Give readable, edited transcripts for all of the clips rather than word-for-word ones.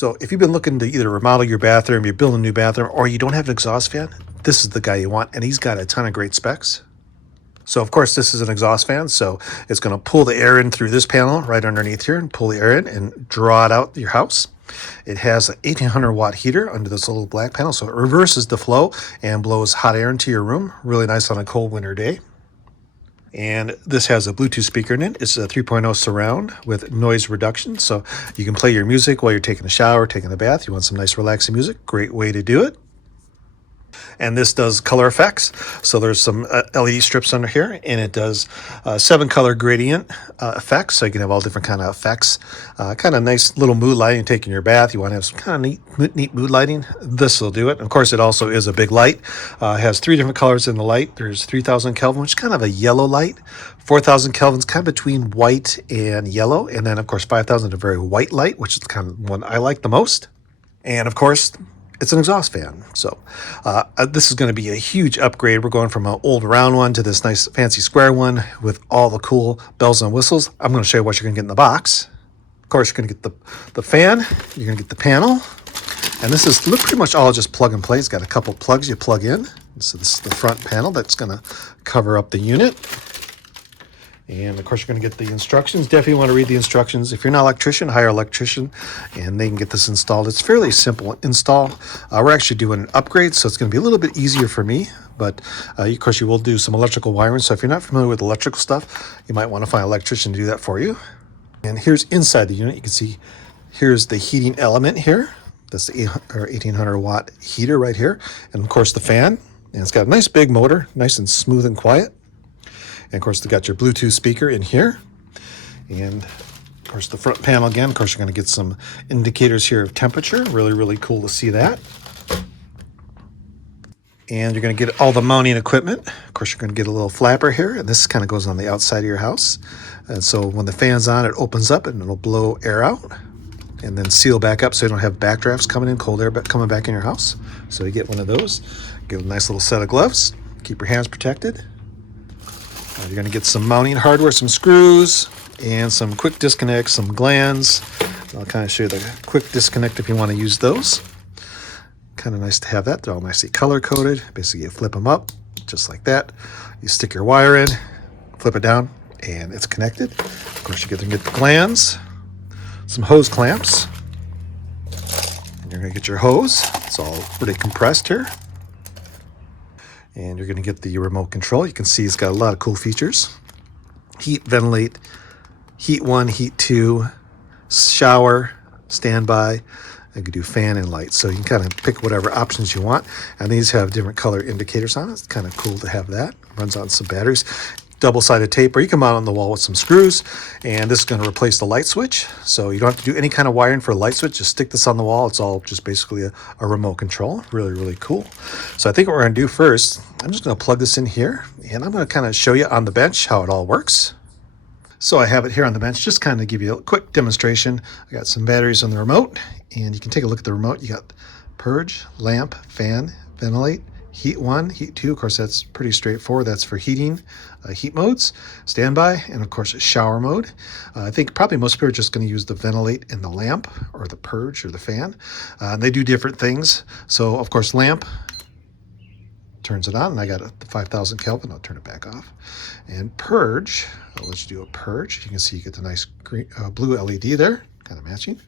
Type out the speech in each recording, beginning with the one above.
So if you've been looking to either remodel your bathroom, you're building a new bathroom, or you don't have an exhaust fan, this is the guy you want, and he's got a ton of great specs. So of course this is an exhaust fan, so it's going to pull the air in through this panel right underneath here and pull the air in and draw it out your house. It has an 1800 watt heater under this little black panel, so it reverses the flow and blows hot air into your room. Really nice on a cold winter day. And this has a Bluetooth speaker in it. It's a 3.0 surround with noise reduction, so you can play your music while you're taking a shower, taking a bath. You want some nice relaxing music, great way to do it. And this does color effects. So there's some LED strips under here, and it does 7 color gradient effects. So you can have all different kind of effects. Kind of nice little mood lighting. Taking your bath, you want to have some kind of neat mood lighting. This will do it. And of course, it also is a big light. It has 3 different colors in the light. There's 3000 Kelvin, which is kind of a yellow light. 4000 Kelvin's kind of between white and yellow. And then, of course, 5000 is a very white light, which is kind of the one I like the most. And of course, it's an exhaust fan. So this is going to be a huge upgrade. We're going from an old round one to this nice fancy square one with all the cool bells and whistles. I'm going to show you what you're going to get in the box. Of course, you're going to get the fan. You're going to get the panel. And this is pretty much all just plug and play. It's got a couple plugs you plug in. So this is the front panel that's going to cover up the unit. And of course, you're going to get the instructions. Definitely want to read the instructions. If you're not an electrician, hire an electrician and they can get this installed. It's fairly simple install. We're actually doing an upgrade, so it's going to be a little bit easier for me. But of course, you will do some electrical wiring. So if you're not familiar with electrical stuff, you might want to find an electrician to do that for you. And here's inside the unit. You can see here's the heating element here. That's the 1800 watt heater right here. And of course, the fan. And it's got a nice big motor, nice and smooth and quiet. And of course, they got your Bluetooth speaker in here. And of course, the front panel again. Of course, you're going to get some indicators here of temperature. Really, really cool to see that. And you're going to get all the mounting equipment. Of course, you're going to get a little flapper here. And this kind of goes on the outside of your house. And so when the fan's on, it opens up and it'll blow air out. And then seal back up so you don't have backdrafts coming in, cold air coming back in your house. So you get one of those. Get a nice little set of gloves. Keep your hands protected. You're going to get some mounting hardware, some screws, and some quick disconnects, some glands. I'll kind of show you the quick disconnect if you want to use those. Kind of nice to have that. They're all nicely color-coded. Basically, you flip them up just like that. You stick your wire in, flip it down, and it's connected. Of course, you get the glands, some hose clamps. And you're going to get your hose. It's all pretty compressed here. And you're going to get the remote control. You can see it's got a lot of cool features. Heat, ventilate, heat 1, heat 2, shower, standby. You can do fan and light. So you can kind of pick whatever options you want. And these have different color indicators on it. It's kind of cool to have that. Runs on some batteries. Double-sided tape, or you can mount it on the wall with some screws. And this is going to replace the light switch. So you don't have to do any kind of wiring for a light switch. Just stick this on the wall. It's all just basically a remote control. Really, really cool. So I think what we're going to do first, I'm just going to plug this in here. And I'm going to kind of show you on the bench how it all works. So I have it here on the bench, just kind of give you a quick demonstration. I got some batteries on the remote. And you can take a look at the remote. You got purge, lamp, fan, ventilate, heat 1, heat 2, of course, that's pretty straightforward. That's for heating, heat modes, standby, and of course, shower mode. I think probably most people are just going to use the ventilate and the lamp, or the purge, or the fan. And they do different things. So, of course, lamp turns it on, and I got a 5000 Kelvin. I'll turn it back off. And purge, I'll let you do a purge. You can see you get the nice green, blue LED there, kind of matching.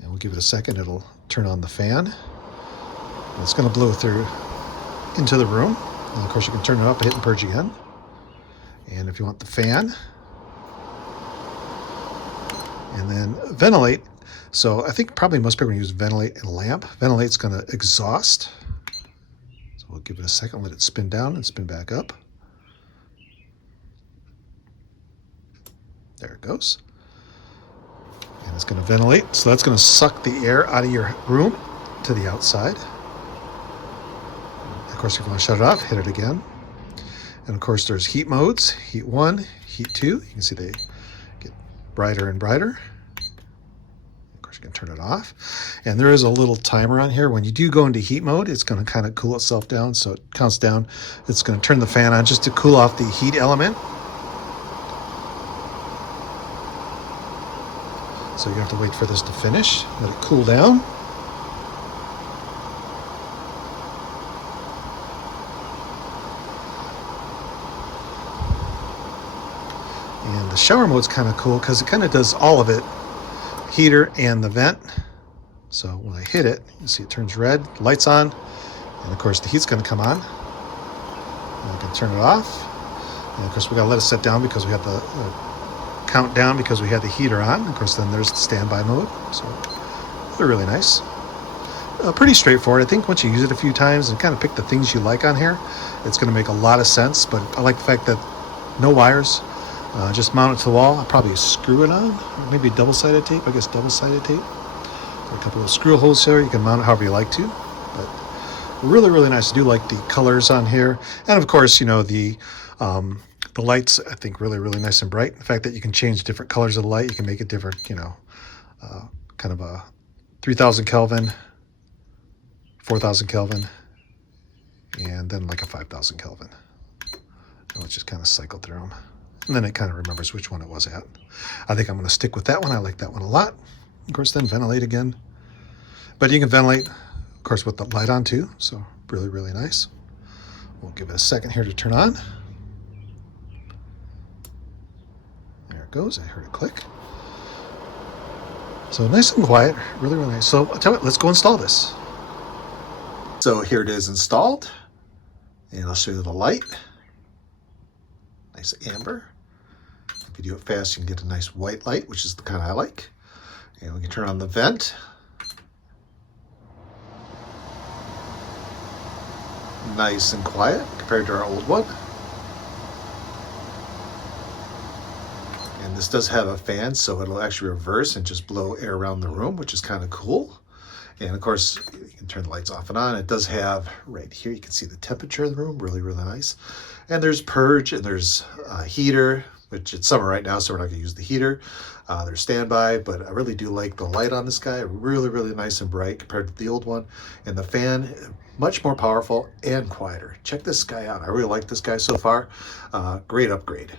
And we'll give it a second. It'll turn on the fan. It's going to blow through into the room. And of course, you can turn it up, hit and purge again. And if you want the fan, and then ventilate. So I think probably most people use ventilate and lamp. Ventilate's going to exhaust. So we'll give it a second, let it spin down and spin back up. There it goes. And it's going to ventilate. So that's going to suck the air out of your room to the outside. Of course, if you want to shut it off, hit it again. And of course, there's heat modes, heat 1, heat 2. You can see they get brighter and brighter. Of course, you can turn it off. And there is a little timer on here. When you do go into heat mode, it's going to kind of cool itself down. So it counts down. It's going to turn the fan on just to cool off the heat element. So So you have to wait for this to finish, let it cool down. And the shower mode's kind of cool because it kind of does all of it, heater and the vent. So when I hit it, you see it turns red, lights on, and of course the heat's going to come on. And I can turn it off. And of course we got to let it set down because we have the countdown because we had the heater on. Of course then there's the standby mode. So they're really nice. Pretty straightforward. I think once you use it a few times and kind of pick the things you like on here, it's going to make a lot of sense. But I like the fact that no wires. Just mount it to the wall. I'll probably screw it on, or maybe double-sided tape. I guess double-sided tape. A couple of screw holes here. You can mount it however you like to. But really, really nice. I do like the colors on here, and of course, you know the lights. I think really, really nice and bright. The fact that you can change different colors of the light, you can make it different. You know, kind of a 3,000 Kelvin, 4,000 Kelvin, and then like a 5,000 Kelvin. And let's just kind of cycle through them. And then it kind of remembers which one it was at. I think I'm going to stick with that one. I like that one a lot. Of course, then ventilate again. But you can ventilate, of course, with the light on too. So really, really nice. We'll give it a second here to turn on. There it goes. I heard it click. So nice and quiet. Really, really nice. So I'll tell you what, let's go install this. So here it is installed. And I'll show you the light. Nice amber. If you do it fast, you can get a nice white light, which is the kind I like. And we can turn on the vent. Nice and quiet compared to our old one. And this does have a fan, so it'll actually reverse and just blow air around the room, which is kind of cool. And of course, you can turn the lights off and on. It does have right here, you can see the temperature of the room, really, really nice. And there's purge and there's heater, which it's summer right now, so we're not gonna use the heater. There's standby, but I really do like the light on this guy. Really, really nice and bright compared to the old one. And the fan, much more powerful and quieter. Check this guy out. I really like this guy so far. Great upgrade.